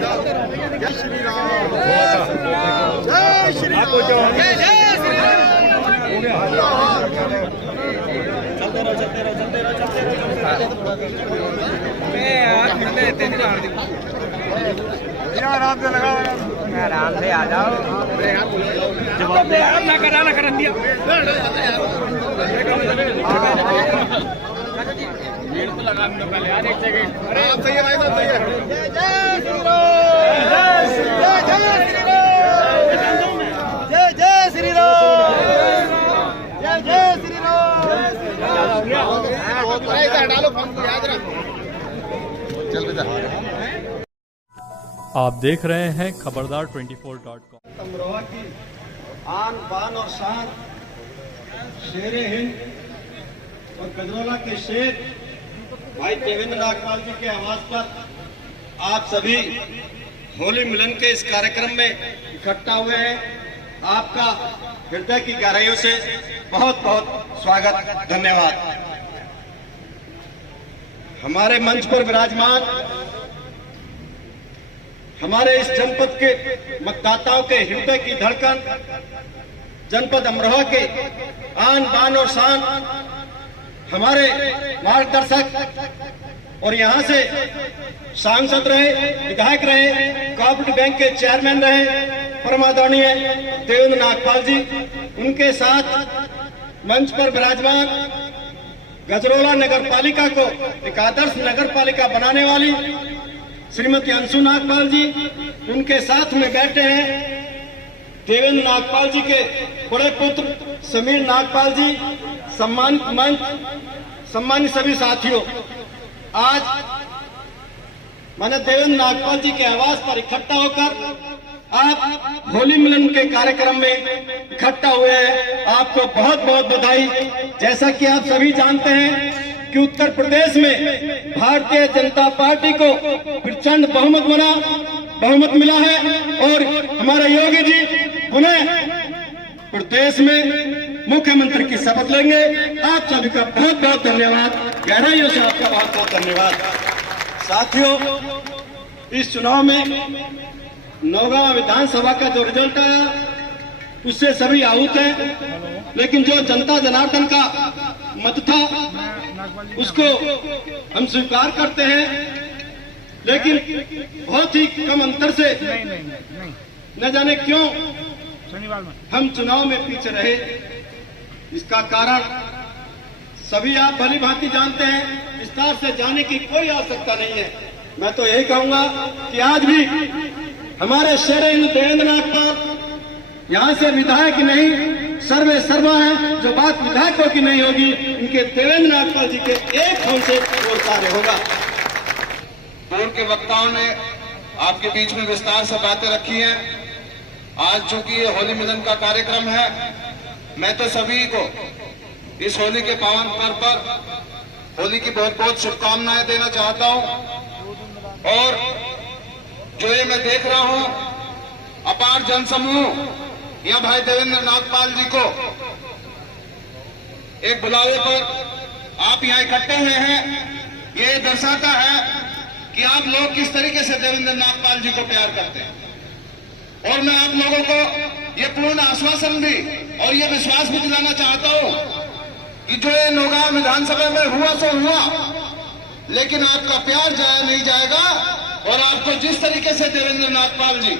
जय श्री राम, जय श्री राम, जय जय श्री राम। चलते रहो, चलते रहो, चलते रहो, चलते रहो। यार मिलते तेजी मार दी यार, आराम से लगाओ, आराम से आ जाओ। जवाब दे यार, ना कर दिया। भीड़ तो लगा दो पहले यार, एक सेकंड। अरे सही है भाई, सब सही है। जय जय श्री राम, जय श्री राम, जय जय श्री राम, जय जय श्री राम। डालो फोन को, याद रख। चल बेटा, आप देख रहे हैं खबरदार 24.com। अमरोहा की आन बान और शान शेरे हिंद और गजरोला के शेर भाई देवेंद्र नागपाल जी के आवाज पर आप सभी होली मिलन के इस कार्यक्रम में इकट्ठा हुए हैं। आपका हृदय की गहराइयों से बहुत बहुत स्वागत, धन्यवाद। हमारे मंच पर विराजमान हमारे इस जनपद के मतदाताओं के हृदय की धड़कन, जनपद अमरोहा के आन बान और शान, हमारे मार्गदर्शक और यहाँ से सांसद रहे, विधायक रहे, कोऑपरेटिव बैंक के चेयरमैन रहे, परम आदरणीय देवेंद्र नागपाल जी, उनके साथ मंच पर विराजमान गजरोला नगर पालिका को एक आदर्श नगर पालिका बनाने वाली श्रीमती अंशु नागपाल जी, उनके साथ में बैठे हैं देवेंद्र नागपाल जी के बड़े पुत्र समीर नागपाल जी, सम्मानित मंच, सम्मानित सभी साथियों। आज मैंने देवेंद्र नागपाल जी के आवास पर इकट्ठा होकर आप होली मिलन के कार्यक्रम में इकट्ठा हुए हैं, आपको बहुत बहुत बधाई। जैसा कि आप सभी जानते हैं कि उत्तर प्रदेश में भारतीय जनता पार्टी को प्रचंड बहुमत मिला है और हमारे योगी जी पुनः प्रदेश में मुख्यमंत्री की शपथ लेंगे। आप सभी का बहुत बहुत धन्यवाद, गहराइयों से आपका बहुत बहुत धन्यवाद। साथियों, इस चुनाव में नौगांव विधानसभा का जो रिजल्ट आया उससे सभी आहूत हैं, लेकिन जो जनता जनार्दन का मत था उसको हम स्वीकार करते हैं, लेकिन बहुत ही कम अंतर से न जाने क्यों हम चुनाव में पीछे रहे। इसका कारण सभी आप भली भांति जानते हैं, विस्तार से जाने की कोई आवश्यकता नहीं है। मैं तो यही कहूंगा कि आज भी हमारे शेरे हिंद देवेंद्र नागपाल यहाँ से विधायक नहीं सर्वे सर्वा है। जो बात विधायकों की नहीं होगी, इनके देवेंद्र नागपाल जी के एक फोन से और कार्य होगा। पूर्व के वक्ताओं ने आपके बीच में विस्तार से बातें रखी हैं। आज चूंकि ये होली मिलन का कार्यक्रम है, मैं तो सभी को इस होली के पावन पर्व पर होली की बहुत बहुत शुभकामनाएं देना चाहता हूं। और जो ये मैं देख रहा हूं अपार जनसमूह या भाई देवेंद्र नागपाल जी को एक बुलावे पर आप यहाँ इकट्ठे हुए हैं, ये दर्शाता है कि आप लोग किस तरीके से देवेंद्र नागपाल जी को प्यार करते हैं। और मैं आप लोगों को ये पूर्ण आश्वासन भी और ये विश्वास भी दिलाना चाहता हूं कि जो ये नौगांव विधानसभा में हुआ सो हुआ, लेकिन आपका प्यार जाया नहीं जाएगा। और आपको जिस तरीके से देवेंद्र नागपाल जी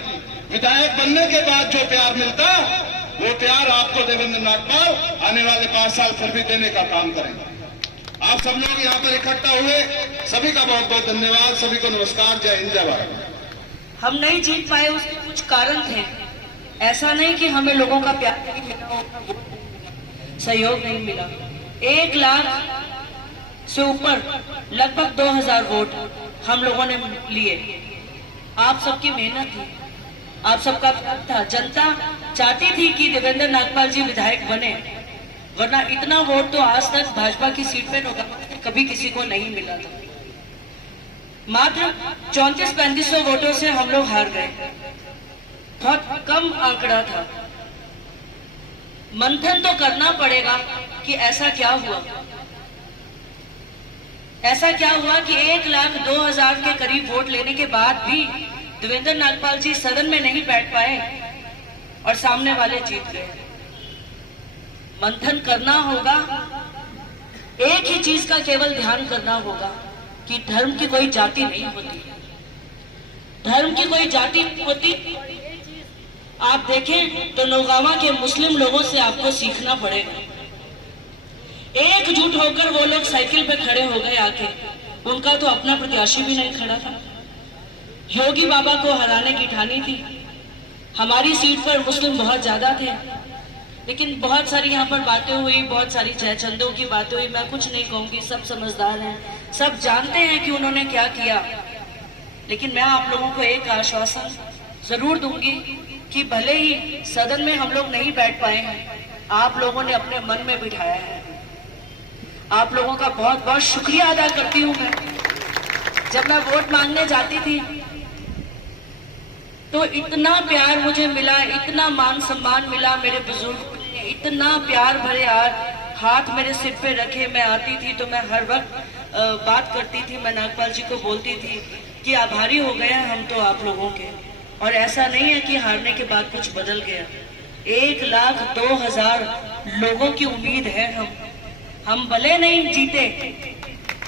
विधायक बनने के बाद जो प्यार मिलता, वो प्यार आपको देवेंद्र नागपाल आने वाले 5 साल फिर भी देने का काम करेंगे। आप सब लोग यहाँ पर इकट्ठा हुए, सभी का बहुत बहुत धन्यवाद। सभी को नमस्कार, जय हिंद, जय भारत। हम नहीं जीत पाए, उसके कुछ कारण थे। ऐसा नहीं कि हमें लोगों का प्यार नहीं मिला, सहयोग नहीं मिला। 1 लाख से ऊपर लगभग 2000 वोट हम लोगों ने लिए। आप सबकी मेहनत थी, आप सबका प्यार था। जनता चाहती थी कि देवेंद्र नागपाल जी विधायक बने, वरना इतना वोट तो आज तक भाजपा की सीट पे कभी किसी को नहीं मिला था। मात्र 34-3500 वोटों से हम लोग हार गए। बहुत कम आंकड़ा था। मंथन तो करना पड़ेगा कि ऐसा क्या हुआ। ऐसा क्या हुआ कि 1,02,000 के करीब वोट लेने के बाद भी देवेंद्र नागपाल जी सदन में नहीं बैठ पाए और सामने वाले जीत गए। मंथन करना होगा, एक ही चीज का केवल ध्यान करना होगा कि धर्म की कोई जाति नहीं होती, धर्म की कोई जाति नहीं होती। आप देखें तो नौगावा के मुस्लिम लोगों से आपको सीखना पड़ेगा। एकजुट होकर वो लोग साइकिल पे खड़े हो गए आके, उनका तो अपना प्रत्याशी भी नहीं खड़ा था। योगी बाबा को हराने की ठानी थी। हमारी सीट पर मुस्लिम बहुत ज्यादा थे, लेकिन बहुत सारी यहाँ पर बातें हुई, बहुत सारी जयचंदों की बातें हुई। मैं कुछ नहीं कहूंगी, सब समझदार हैं, सब जानते हैं कि उन्होंने क्या किया। लेकिन मैं आप लोगों को एक आश्वासन जरूर दूंगी कि भले ही सदन में हम लोग नहीं बैठ पाए हैं, आप लोगों ने अपने मन में बिठाया है। आप लोगों का बहुत बहुत शुक्रिया अदा करती हूँ मैं। जब मैं वोट मांगने जाती थी तो इतना प्यार मुझे मिला, इतना मान सम्मान मिला, मेरे बुजुर्गों ने इतना प्यार भरे हाथ मेरे सिर पे रखे। मैं आती थी तो मैं हर वक्त बात करती थी, मैं नागपाल जी को बोलती थी कि आभारी हो गए हैं हम तो आप लोगों के। और ऐसा नहीं है कि हारने के बाद कुछ बदल गया। 1,02,000 लोगों की उम्मीद है। हम भले नहीं जीते,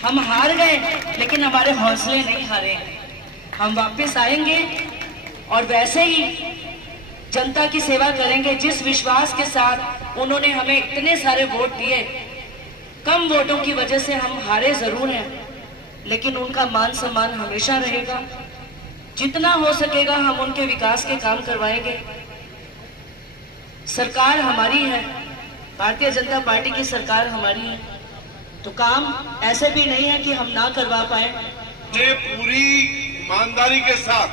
हम हार गए, लेकिन हमारे हौसले नहीं हारे। हम वापस आएंगे और वैसे ही जनता की सेवा करेंगे जिस विश्वास के साथ उन्होंने हमें इतने सारे वोट दिए। कम वोटों की वजह से हम हारे जरूर हैं, लेकिन उनका मान सम्मान हमेशा रहेगा। जितना हो सकेगा हम उनके विकास के काम करवाएंगे। सरकार हमारी है, भारतीय जनता पार्टी की सरकार हमारी है, तो काम ऐसे भी नहीं है कि हम ना करवा पाए। ने पूरी ईमानदारी के साथ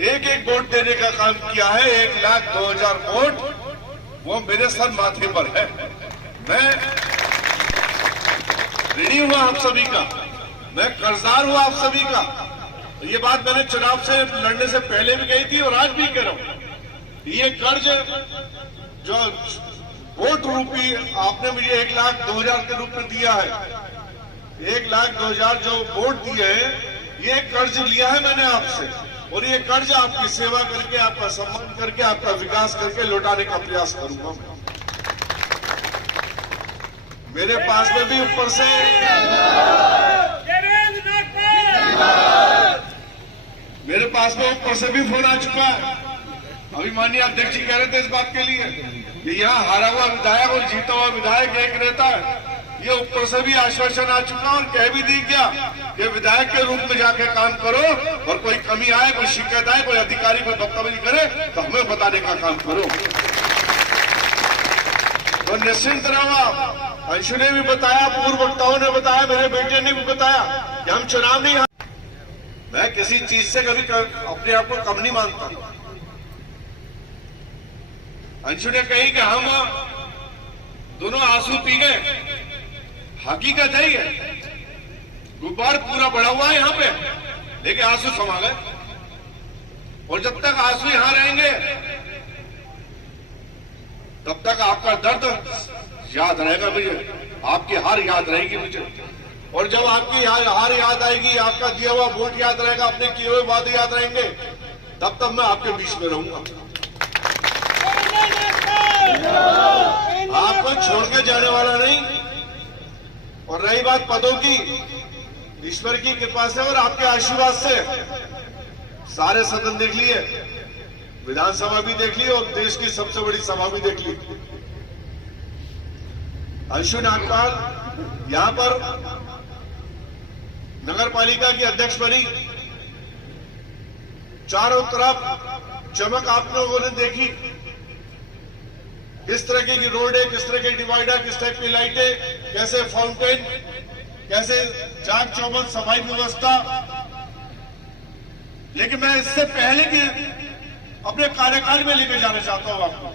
एक एक वोट देने का काम किया है। 1,02,000 वोट वो मेरे सर माथे पर है। मैं ऋणी हुआ आप सभी का, मैं कर्जदार हुआ आप सभी का। ये बात मैंने चुनाव से लड़ने से पहले भी कही थी और आज भी कह रहा हूं। ये कर्ज जो वोट रूपी आपने मुझे 1,02,000 के रूप में दिया है, 1,02,000 जो वोट दिए हैं, ये कर्ज लिया है मैंने आपसे। और ये कर्ज आपकी सेवा करके, आपका सम्मान करके, आपका विकास करके लौटाने का प्रयास करूंगा मैं। मेरे पास में भी ऊपर से फोन आ चुका है। अभी माननीय अध्यक्ष जी कह रहे थे इस बात के लिए कि यहाँ हारा हुआ विधायक और जीता हुआ विधायक एक रहता है। ये ऊपर से भी आश्वासन आ चुका और कह भी दी गया कि विधायक के रूप में जाके काम करो और कोई कमी आए, कोई शिकायत आए, कोई अधिकारी कोई बदतमीजी करे तो हमें बताने का काम करो। तो निश्चिंत रहो। अंशु ने भी बताया, पूर्व वक्ताओं ने बताया, मेरे बेटे ने भी बताया कि हम चुनाव नहीं, मैं किसी चीज से कभी अपने आप को कम नहीं मानता। अंशु ने कही कि हम दोनों आंसू पी गए, हकीकत है ये। गुब्बार पूरा बढ़ा हुआ है यहाँ पे, लेकिन आंसू समा गए। और जब तक आंसू यहां रहेंगे तब तक आपका दर्द याद रहेगा मुझे, आपकी हार याद रहेगी मुझे। और जब आपकी हार याद आएगी, आपका दिया हुआ वोट याद रहेगा, अपने किए हुए वादे याद रहेंगे, तब तब मैं आपके बीच में रहूंगा। आपको छोड़ के जाने वाला नहीं। और रही बात पदों की, ईश्वर की कृपा से और आपके आशीर्वाद से सारे सदन देख लिए, विधानसभा भी देख ली और देश की सबसे बड़ी सभा भी देख ली। अंशु नागपाल यहां पर नगर पालिका की अध्यक्ष बनी। चारों तरफ चमक आप लोगों ने देखी, किस तरह की रोड है, किस तरह के डिवाइडर, किस टाइप की लाइटें, कैसे फाउंटेन, कैसे चाक चौबंद सफाई व्यवस्था। लेकिन मैं इससे पहले कि अपने कार्यकाल में लेकर जाना चाहता हूं आपको।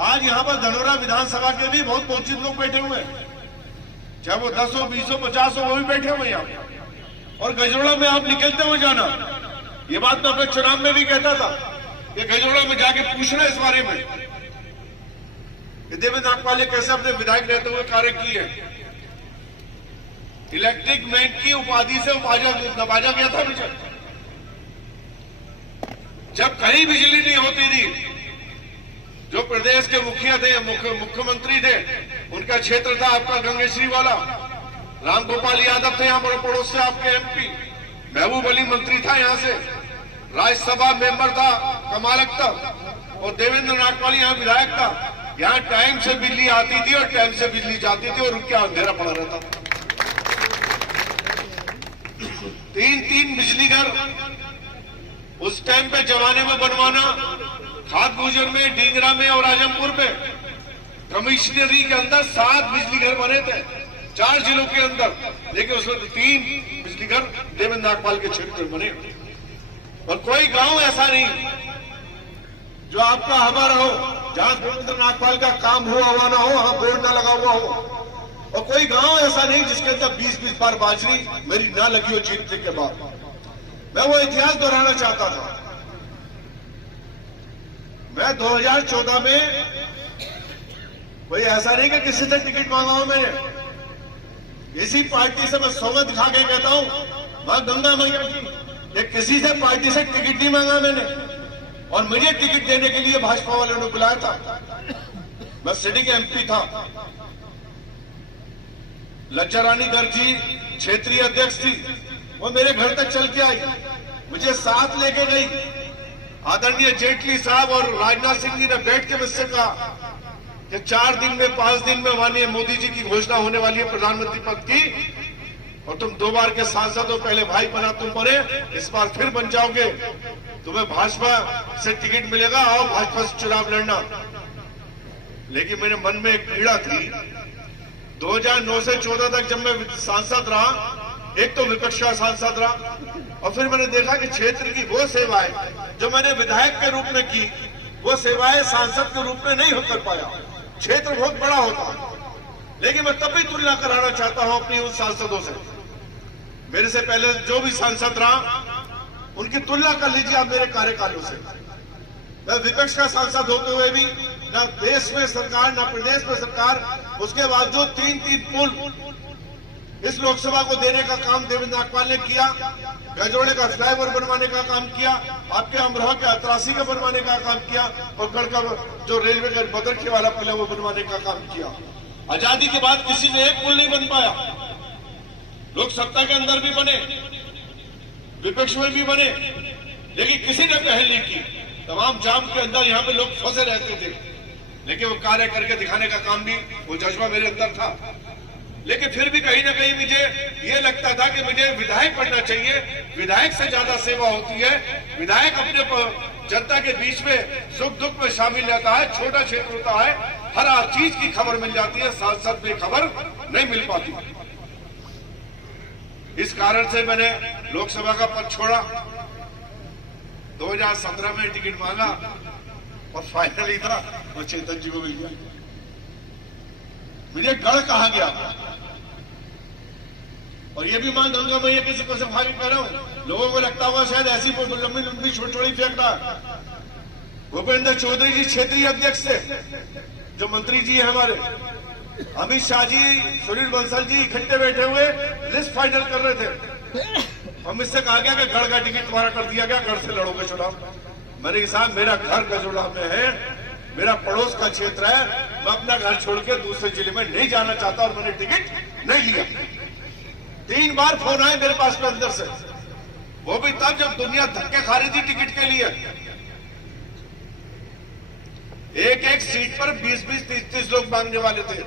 आज यहां पर धनोरा विधानसभा के भी बहुत पहुंचित लोग बैठे हुए हैं, चाहे वो 10 हो, 20 हो, 50 हो, वो भी बैठे हुए यहाँ। और गजरोड़ा में आप निकलते हुए जाना, ये बात मैं अपने चुनाव में भी कहता था कि गजरोड़ा में जाके पूछना इस बारे में कि देवेंद्र नागपाल ने कैसे अपने विधायक रहते हुए कार्य किए। इलेक्ट्रिक मैन की उपाधि से नवाजा गया था मुझे। जब कहीं बिजली नहीं होती थी, जो प्रदेश के मुखिया थे, मुख्यमंत्री थे, उनका क्षेत्र था आपका गंगेश्वरी वाला, राम गोपाल यादव थे यहाँ पर पड़ोस से आपके एमपी, महबूब अली मंत्री था यहाँ से, राज्यसभा मेंबर था कमाल अख्तर, और देवेंद्र नागपाल यहाँ विधायक था। यहाँ टाइम से बिजली आती थी और टाइम से बिजली जाती थी और उनके अंधेरा पड़ा रहता था। 3-3 बिजली घर उस टाइम पे जमाने में बनवाना, खाद गुजर में, डींगरा में और आजमपुर में कमिश्नरी के अंदर 7 बिजली घर बने थे 4 जिलों के अंदर, लेकिन उसमें तो 3 बिजली घर देवेंद्र नागपाल के क्षेत्र में बने। और कोई गांव ऐसा नहीं जो आपका हमारा हो जहां देवेंद्र नागपाल का काम हुआ हुआ ना हो, वहां बोर्ड ना लगा हुआ हो, और कोई गांव ऐसा नहीं जिसके अंदर 20-20 बार बाजरी मेरी ना लगी हो जीतने के बाद। मैं वो इतिहास दोहराना चाहता था। मैं 2014 में कोई ऐसा नहीं कि किसी से टिकट मांगा हूं, मैंने इसी पार्टी से मैं सौगंध खा के कहता हूं मां गंगा मैया की, ये किसी से पार्टी से टिकट नहीं मांगा मैंने, और मुझे टिकट देने के लिए भाजपा वालों ने बुलाया था। मैं सिटी के एमपी था, लज्जा रानी गर्ग जी क्षेत्रीय अध्यक्ष थी, वो मेरे घर तक चल के आई, मुझे साथ लेके गई। आदरणीय जेटली साहब और राजनाथ सिंह जी ने बैठ के मुझसे कहा कि 4 दिन में 5 दिन में माननीय मोदी जी की घोषणा होने वाली है प्रधानमंत्री पद की, और तुम 2 बार के सांसद हो, पहले भाई बना तुम बने, इस बार फिर बन जाओगे, तुम्हें भाजपा से टिकट मिलेगा, आओ भाजपा से चुनाव लड़ना। लेकिन मेरे मन में एक पीड़ा थी। 2009 से 14 तक जब मैं सांसद रहा, एक तो विपक्ष का सांसद रहा, और फिर मैंने देखा कि क्षेत्र की वो सेवाएं जो मैंने विधायक के रूप में की, वो सेवाएं सांसद के रूप में नहीं कर पाया। क्षेत्र बहुत बड़ा होता है, लेकिन मैं तब भी तुलना कराना चाहता हूं अपनी उन सांसदों से। मेरे से पहले जो भी सांसद रहा, उनकी तुलना कर लीजिए आप मेरे कार्यकालों से। मैं विपक्ष का सांसद होते हुए भी न देश में सरकार न प्रदेश में सरकार, उसके बावजूद 3-3 पुल इस लोकसभा को देने का काम देवेंद्र नागपाल ने किया। गजरोड़े का फ्लाईओवर बनवाने का काम किया, आपके अमरोहा के 83 का बनवाने का काम किया, और गढ़ का जो रेलवे का बदरखे वाला पुल है वो बनवाने का काम किया। आजादी के बाद किसी से एक पुल नहीं बन पाया। लोग सत्ता के अंदर भी बने, विपक्ष में भी बने, लेकिन किसी ने पहल नहीं की। तमाम जाम के अंदर यहाँ पे लोग फंसे रहते थे, लेकिन वो कार्य करके दिखाने का काम भी, वो जज्बा मेरे अंदर था। लेकिन फिर भी कहीं ना कहीं मुझे ये लगता था कि मुझे विधायक बनना चाहिए। विधायक से ज्यादा सेवा होती है। विधायक अपने जनता के बीच में सुख दुख में शामिल रहता है, छोटा क्षेत्र होता है, हर चीज की खबर मिल जाती है, सांसद में खबर नहीं मिल पाती। इस कारण से मैंने लोकसभा का पद छोड़ा, 2017 में टिकट मांगा, और फाइनली था वो चेतन जी को मिल गया। मुझे गढ़ कहा गया, और ये भी मां गंगा मैया किसी को सिफारिश कर रहा हूं। लोगों को लगता होगा शायद ऐसी लंबी लंबी छोटी फेंक रहा है। भूपेंद्र चौधरी जी क्षेत्रीय अध्यक्ष थे, जो मंत्री जी है हमारे, अमित शाह जी, सुनील बंसल जी इकट्ठे बैठे हुए लिस्ट फाइनल कर रहे थे। हम इससे कहा गया कि गढ़ का टिकट तुम्हारा कर दिया गया, गढ़ से लड़ोगे चुनाव। मैंने कहा साहब मेरा घर गजोड़ा में है, मेरा पड़ोस का क्षेत्र है, मैं अपना घर छोड़ के दूसरे जिले में नहीं जाना चाहता, और मैंने टिकट नहीं लिया। 3 बार फोन आए मेरे पास में अंदर से, वो भी तब जब दुनिया धक्के खा रही थी टिकट के लिए। एक सीट पर 20-20, 30-30 लोग मांगने वाले थे।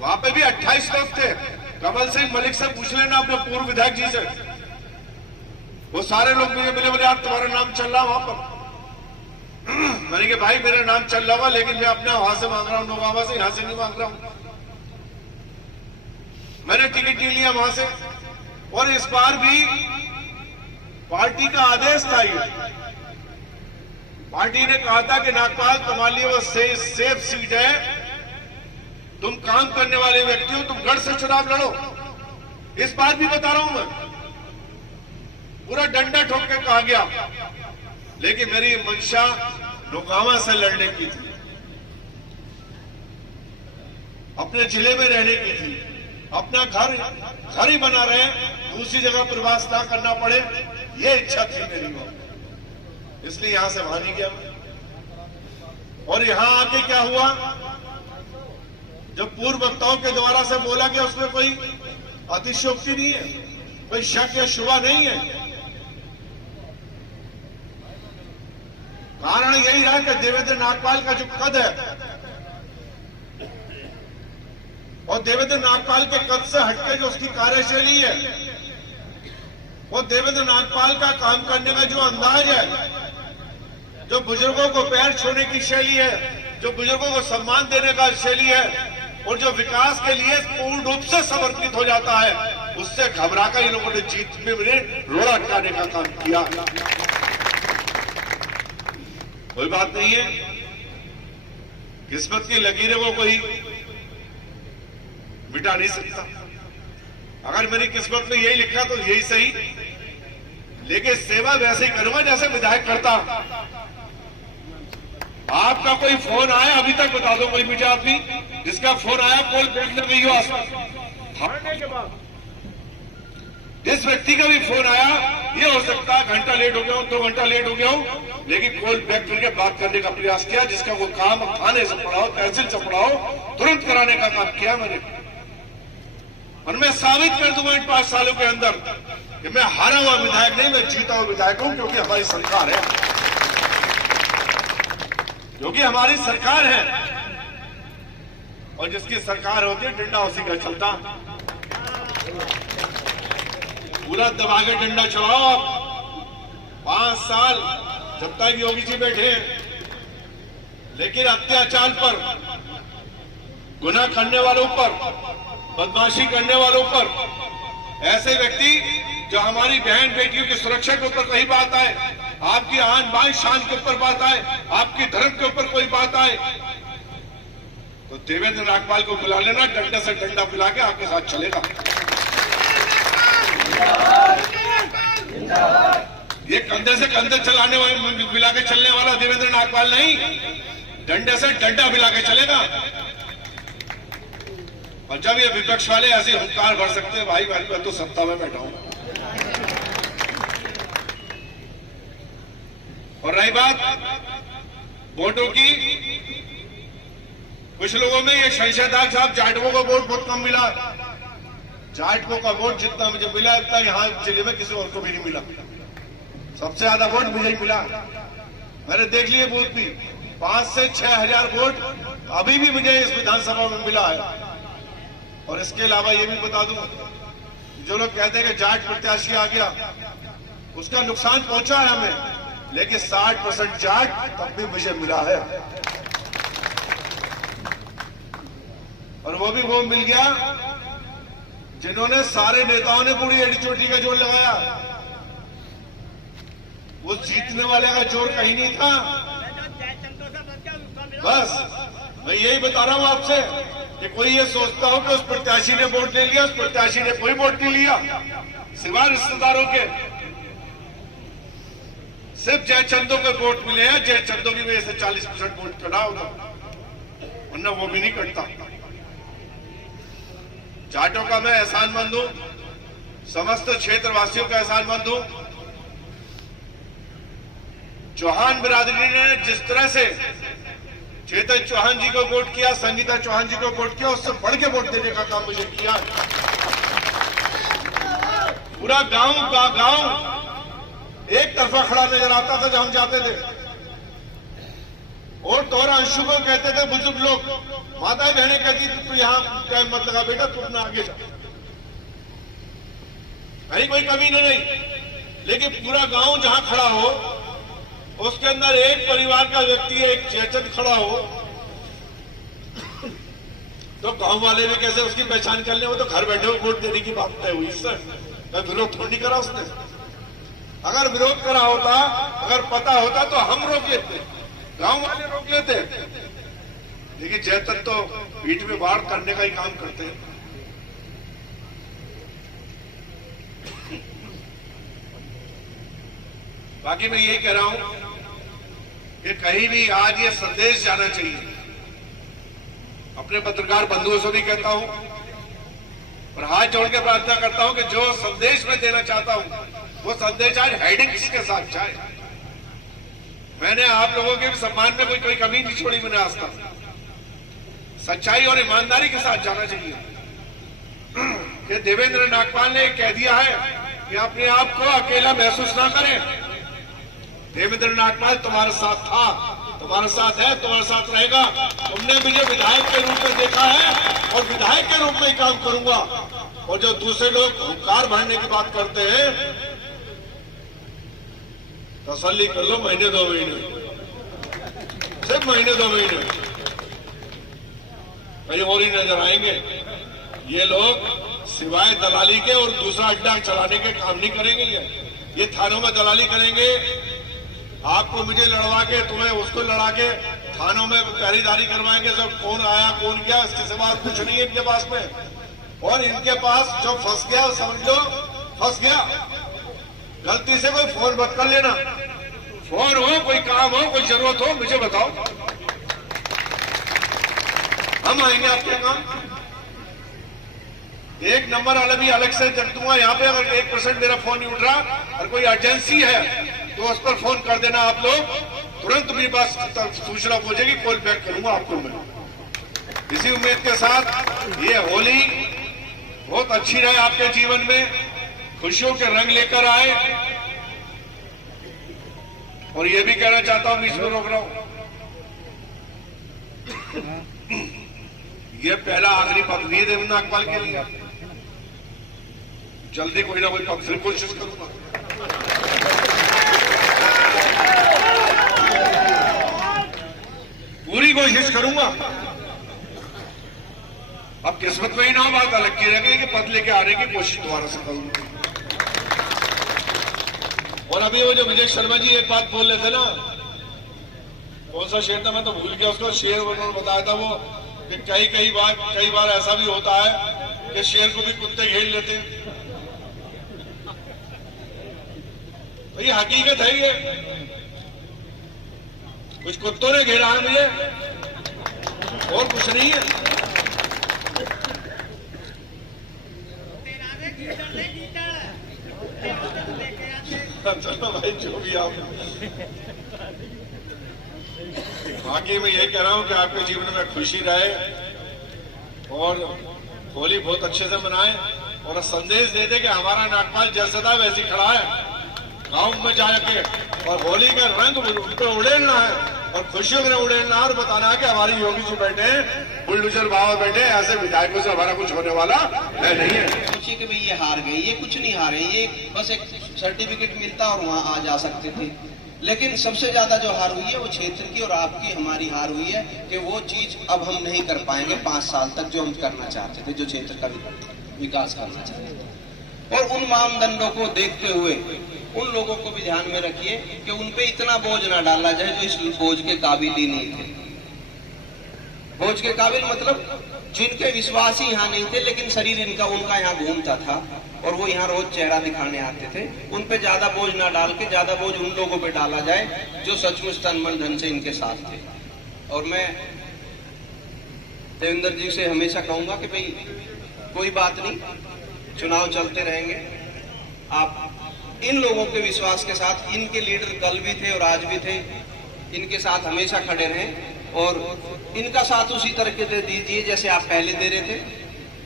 वहां पे भी 28 लोग थे। कमल सिंह मलिक से पूछ लेना अपने पूर्व विधायक जी से, वो सारे लोग मुझे मिले, बोले यार तुम्हारा नाम चल रहा वहां पर। मैंने कहा भाई मेरा नाम चल रहा हुआ, लेकिन मैं अपने वहां से मांग रहा हूं, नोगावा से, यहां से नहीं मांग रहा हूं। मैंने टिकट नहीं लिया वहां से, और इस बार भी पार्टी का आदेश था। ये पार्टी ने कहा था कि नागपाल तुम्हारे लिए वो सेफ सीट है, तुम काम करने वाले व्यक्ति हो, तुम गढ़ से चुनाव लड़ो। इस बार भी बता रहा हूं मैं, पूरा डंडा ठोक के कहा गया, लेकिन मेरी मंशा नौगावा से लड़ने की थी, अपने जिले में रहने की थी, अपना घर ही बना रहे, दूसरी जगह प्रवास ना करना पड़े, ये इच्छा थी मेरी। इसलिए यहां से वहां नहीं गया। और यहां आके क्या हुआ, जब पूर्व वक्ताओं के द्वारा से बोला गया उसमें कोई अतिशयोक्ति नहीं है, कोई शक या शुबा नहीं है। कारण यही रहा कि देवेंद्र नागपाल का जो कद है और देवेंद्र नागपाल के कद से हटके जो उसकी कार्यशैली है, वो देवेंद्र नागपाल का काम करने का जो अंदाज है, जो बुजुर्गों को पैर छूने की शैली है, जो बुजुर्गों को सम्मान देने का शैली है और जो विकास के लिए पूर्ण रूप से समर्पित हो जाता है, उससे घबराकर इन लोगों ने जीत में रोड़ा अटकाने का काम किया। कोई बात नहीं है, किस्मत की लकीरों को कोई मिटा नहीं सकता। अगर मेरी किस्मत में यही लिखा तो यही सही, लेकिन सेवा वैसे ही करूंगा जैसे विधायक करता। आपका कोई फोन आया अभी तक बता दो, कोई मीडिया आदमी जिसका फोन आया पोल बैठने गई हो हारने के बाद, जिस व्यक्ति का भी फोन आया, ये हो सकता है घंटा लेट हो गया हूं, 2 घंटा लेट हो गया हूं, लेकिन कॉल बैक करके बात करने का प्रयास किया। जिसका वो काम थाने से पढ़ाओ, तहसील से पढ़ाओ, तुरंत कराने का काम किया मैंने। और मैं साबित कर दूंगा इन 5 सालों के अंदर कि मैं हारा हुआ विधायक नहीं, मैं जीता हुआ विधायक हूं, क्योंकि हमारी सरकार है, क्योंकि हमारी सरकार है। और जिसकी सरकार होती है डंडा उसी का चलता। पूरा दबा के डंडा चलाओ आप 5 साल जब तक योगी जी बैठे। लेकिन अत्याचार पर, गुनाह करने वालों पर, बदमाशी करने वालों पर, ऐसे व्यक्ति जो हमारी बहन बेटियों की सुरक्षा के ऊपर कहीं बात आए, आपकी आन बान शान के ऊपर बात आए, आपकी धर्म के ऊपर कोई बात आए, तो देवेंद्र नागपाल को बुला लेना, डंडे से डंडा पिला के आपके साथ चलेगा। ये कंधे से कंधे चलाने वाले, मिला के चलने वाला देवेंद्र नागपाल नहीं, डंडे से डंडा मिला के चलेगा। और जब ये विपक्ष वाले ऐसे हुंकार भर सकते हैं, भाई मैं तो सत्ता में बैठा हूं। और रही बात वोटों की, कुछ लोगों में ये शंशेदार साहब जाटवों को वोट बहुत कम मिला। जाटवों का वोट जितना मुझे मिला उतना यहां जिले में किसी और को भी नहीं मिला। सबसे ज्यादा वोट मुझे ही मिला। मैंने देख लिए बूथ भी, 5 से 6 हजार वोट अभी भी मुझे इस विधानसभा में मिला है। और इसके अलावा ये भी बता दूं, जो लोग कहते हैं कि जाट प्रत्याशी आ गया, उसका नुकसान पहुंचा है हमें, लेकिन 60% जाट तब भी मुझे मिला है। और वो भी वो मिल गया जिन्होंने, सारे नेताओं ने पूरी एडी चोटी का जोर लगाया। वो जीतने वाले का जोर कहीं नहीं था। बस मैं यही बता रहा हूं आपसे कि कोई ये सोचता हो कि उस प्रत्याशी ने वोट ले लिया, उस प्रत्याशी ने कोई वोट नहीं लिया, सिवाय रिश्तेदारों के। सिर्फ जयचंदों के वोट मिले हैं, जयचंदों की वजह से 40% वोट कटा होगा, वरना वो भी नहीं कटता। जाटों का मैं एहसानमंद हूं, समस्त क्षेत्रवासियों का एहसानमंद हूं। चौहान बिरादरी ने जिस तरह से चेतन चौहान जी को वोट किया, संगीता चौहान जी को वोट किया, उससे बढ़ के वोट देने का काम मुझे किया। पूरा गांव एक तरफा खड़ा नजर आता था जब हम जाते थे। और तोरा अंशु को कहते थे बुजुर्ग लोग, माताएं बहनें कहती थी तू यहां टाइम मत लगा बेटा, तू अपना आगे जा, कहीं कोई कमी नहीं। लेकिन पूरा गांव जहां खड़ा हो, उसके अंदर एक परिवार का व्यक्ति, एक चेतन खड़ा हो, तो गांव वाले भी कैसे उसकी पहचान कर ले? वो तो घर बैठे हुए वोट देने की बात तय हुई। सर विरोध थोड़ी करा उसने। अगर विरोध करा होता, अगर पता होता तो हम रोक लेते, गांव वाले रोक लेते। लेकिन जयतन तो पीठ में वार करने का ही काम करते हैं। बाकी मैं यही कह रहा हूं कि कहीं भी आज ये संदेश जाना चाहिए। अपने पत्रकार बंधुओं से भी कहता हूं और हाथ जोड़ के प्रार्थना करता हूं कि जो संदेश मैं देना चाहता हूं वो संदेश आज हेडिंग्स के साथ जाए। मैंने आप लोगों के सम्मान में कोई कमी नहीं छोड़ी मैंने आज तक। सच्चाई और ईमानदारी के साथ जाना चाहिए कि देवेंद्र नागपाल ने कह दिया है कि अपने आप को अकेला महसूस ना करें। देवेंद्र नागपाल तुम्हारे साथ था, तुम्हारे साथ है, तुम्हारे साथ रहेगा। तुमने मुझे विधायक के रूप में देखा है और विधायक के रूप में ही काम करूंगा। और जो दूसरे लोग हुंकार भरने की बात करते हैं, तसल्ली कर लो, महीने 2 महीने, सिर्फ महीने 2 महीने कहीं और ही नजर आएंगे। ये लोग सिवाय दलाली के और दूसरा अड्डा चलाने के काम नहीं करेंगे। ये थानों में दलाली करेंगे, आपको मुझे लड़वा के तुम्हें उसको लड़ा के थानों में पहरेदारी करवाएंगे। सब कौन आया कौन गया इसके सिवा कुछ नहीं है इनके पास में। और इनके पास जो फंस गया समझ लो फंस गया। गलती से कोई फोन मत कर लेना, फोन हो, कोई काम हो, कोई जरूरत हो मुझे बताओ, हम आएंगे आपके काम। 1 नंबर वाला भी अलग से जब दूंगा यहाँ पे। अगर 1% मेरा फोन नहीं उठ रहा और कोई अर्जेंसी है तो उस पर फोन कर देना आप लोग, तुरंत मेरे पास सूचना पहुंचेगी, कॉल बैक करूंगा आपको मैं। इसी उम्मीद के साथ ये होली बहुत अच्छी रहे आपके जीवन में, खुशियों के रंग लेकर आए। और ये भी कहना चाहता हूं, बीच में रोक रहा हूं, ये पहला आखिरी पक्ष नहीं है देवेंद्र नागपाल के लिए। जल्दी कोई ना कोई पक्ष की कोशिश करूंगा। पूरी कोशिश करूंगा। अब किस्मत में ही ना बात अलग की रहेगी कि पद लेके आने की कोशिश दोबारा से करूंगा। और अभी वो जो विजय शर्मा जी एक बात बोल रहे थे ना, कौन सा शेर था मैं तो भूल गया उसको। शेर उन्होंने बताया था वो कि कई बार ऐसा भी होता है कि शेर को भी कुत्ते घेर लेते हैं। तो ये हकीकत है, ये कुछ कुत्तों ने घेरा है मुझे और कुछ नहीं है। चलो भाई जो भी आप, बाकी मैं ये कह रहा हूं कि आपके जीवन में खुशी रहे और होली बहुत अच्छे से मनाए और संदेश दे दे कि हमारा नागपाल जैसा था वैसे खड़ा है गांव में जाके। और होली का रंग उनको उड़ेलना है और खुशियों में उड़ेलना और बताना है कि हमारी योगी जी बैठे, बुलडोजर बाबा बैठे, ऐसे विधायकों से हमारा कुछ होने वाला नहीं है। सोचिए कि भाई ये हार गए, ये कुछ नहीं हारे, ये बस एक सर्टिफिकेट मिलता और वहां आ जा सकते थे। लेकिन सबसे ज्यादा जो हार हुई है वो क्षेत्र की और आपकी हमारी हार हुई है कि वो चीज अब हम नहीं कर पाएंगे 5 साल तक जो हम करना चाहते थे, जो क्षेत्र का विकास करना चाहते थे। और उन मानदंडों को देखते हुए उन लोगों को भी ध्यान में रखिए कि उन पे इतना बोझ ना डाला जाए जो इस बोझ के काबिल ही नहीं थे। बोझ के काबिल मतलब जिनके विश्वास ही यहाँ नहीं थे लेकिन शरीर इनका उनका यहाँ घूमता था और वो यहाँ रोज चेहरा दिखाने आते थे। उन पे ज्यादा बोझ ना डाल के ज्यादा बोझ उन लोगों पे डाला जाए जो सचमुच तन मन धन से इनके साथ थे। और मैं देवेंद्र जी से हमेशा कहूंगा कि भाई कोई बात नहीं, चुनाव चलते रहेंगे। आप इन लोगों के विश्वास के साथ, इनके लीडर कल भी थे और आज भी थे, इनके साथ हमेशा खड़े रहें और इनका साथ उसी तरीके से दीजिए जैसे आप पहले दे रहे थे।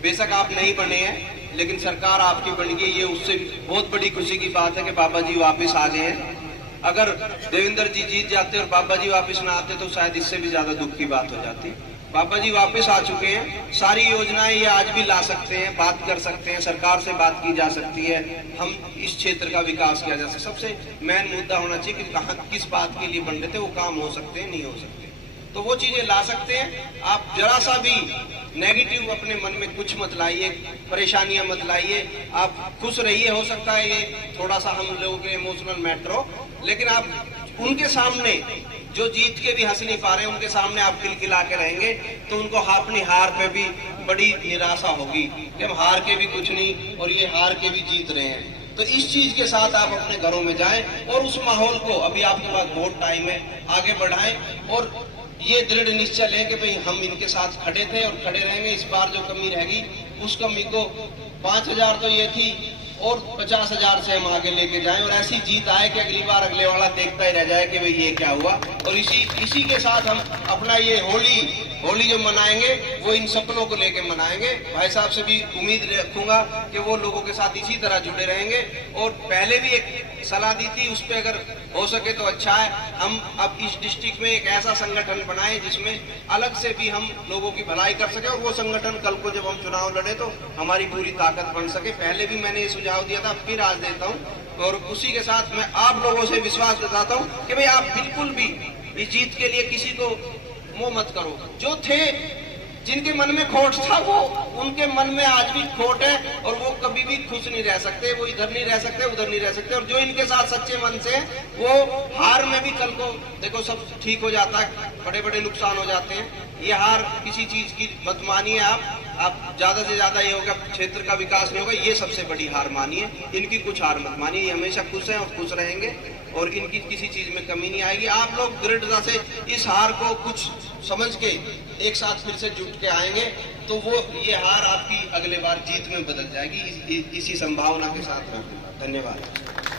बेशक आप नहीं बने हैं लेकिन सरकार आपकी बन गई, ये उससे बहुत बड़ी खुशी की बात है कि बाबा जी वापस आ गए हैं। अगर देवेंद्र जी जीत जाते और बाबा जी वापस ना आते तो शायद इससे भी ज्यादा दुख की बात हो जाती। बाबा जी वापस आ चुके हैं, सारी योजनाएं ये आज भी ला सकते हैं, बात कर सकते हैं, सरकार से बात की जा सकती है, हम इस क्षेत्र का विकास किया जा सकता है। सबसे मेन मुद्दा होना चाहिए कि कहाँ किस बात के लिए बन रहे थे, वो काम हो सकते हैं नहीं हो सकते, तो वो चीजें ला सकते हैं। आप जरा सा भी नेगेटिव अपने मन में कुछ मत लाइए, परेशानियां मत लाइए, आप खुश रहिए। हो सकता है ये थोड़ा सा हम लोगों के इमोशनल मैटर हो, लेकिन आप उनके सामने जो जीत के भी हंस नहीं पा रहे उनके सामने आप खिलखिला के रहेंगे तो उनको अपनी हार पे भी बड़ी निराशा होगी कि हम हार के भी कुछ नहीं और ये हार के भी जीत रहे हैं। तो इस चीज के साथ आप अपने घरों में जाएं और उस माहौल को, अभी आपके पास बहुत टाइम है, आगे बढ़ाएं और ये दृढ़ निश्चय लें कि भाई हम इनके साथ खड़े थे और खड़े रहेंगे। इस बार जो कमी रहेगी उस कमी को 5000 तो ये थी और 50,000 से हम आगे लेके जाएं और ऐसी जीत आए कि अगली बार अगले वाला देखता ही रह जाए कि भाई ये क्या हुआ। और इसी के साथ हम अपना ये होली जो मनाएंगे वो इन सपनों को लेके मनाएंगे। भाई साहब से भी उम्मीद रखूंगा कि वो लोगों के साथ इसी तरह जुड़े रहेंगे। और पहले भी एक सलाह दी थी, उस पर अगर हो सके तो अच्छा है, हम अब इस डिस्ट्रिक्ट में एक ऐसा संगठन बनाएं जिसमें अलग से भी हम लोगों की भलाई कर सके और वो संगठन कल को जब हम चुनाव लड़े तो हमारी पूरी ताकत बन सके। पहले भी मैंने ये सुझाव दिया था, फिर आज देता हूँ। और उसी के साथ मैं आप लोगों से विश्वास जताता हूँ कि भाई आप बिल्कुल भी इस जीत के लिए किसी को मोह मत करो। जो थे, जिनके मन में खोट था, वो उनके मन में आज भी खोट है और वो कभी भी खुश नहीं रह सकते। वो इधर नहीं रह सकते, उधर नहीं रह सकते। और जो इनके साथ सच्चे मन से वो हार में भी कल को देखो सब ठीक हो जाता है, बड़े बड़े नुकसान हो जाते हैं। ये हार किसी चीज की मत मानिए आप ज्यादा से ज्यादा ये होगा क्षेत्र का विकास नहीं होगा, ये सबसे बड़ी हार मानिए। इनकी कुछ हार मत मानिए, ये हमेशा खुश हैं और खुश रहेंगे और इनकी किसी चीज में कमी नहीं आएगी। आप लोग दृढ़ता से इस हार को कुछ समझ के एक साथ फिर से जुट के आएंगे तो वो ये हार आपकी अगले बार जीत में बदल जाएगी। इसी संभावना के साथ रहूंगा। धन्यवाद।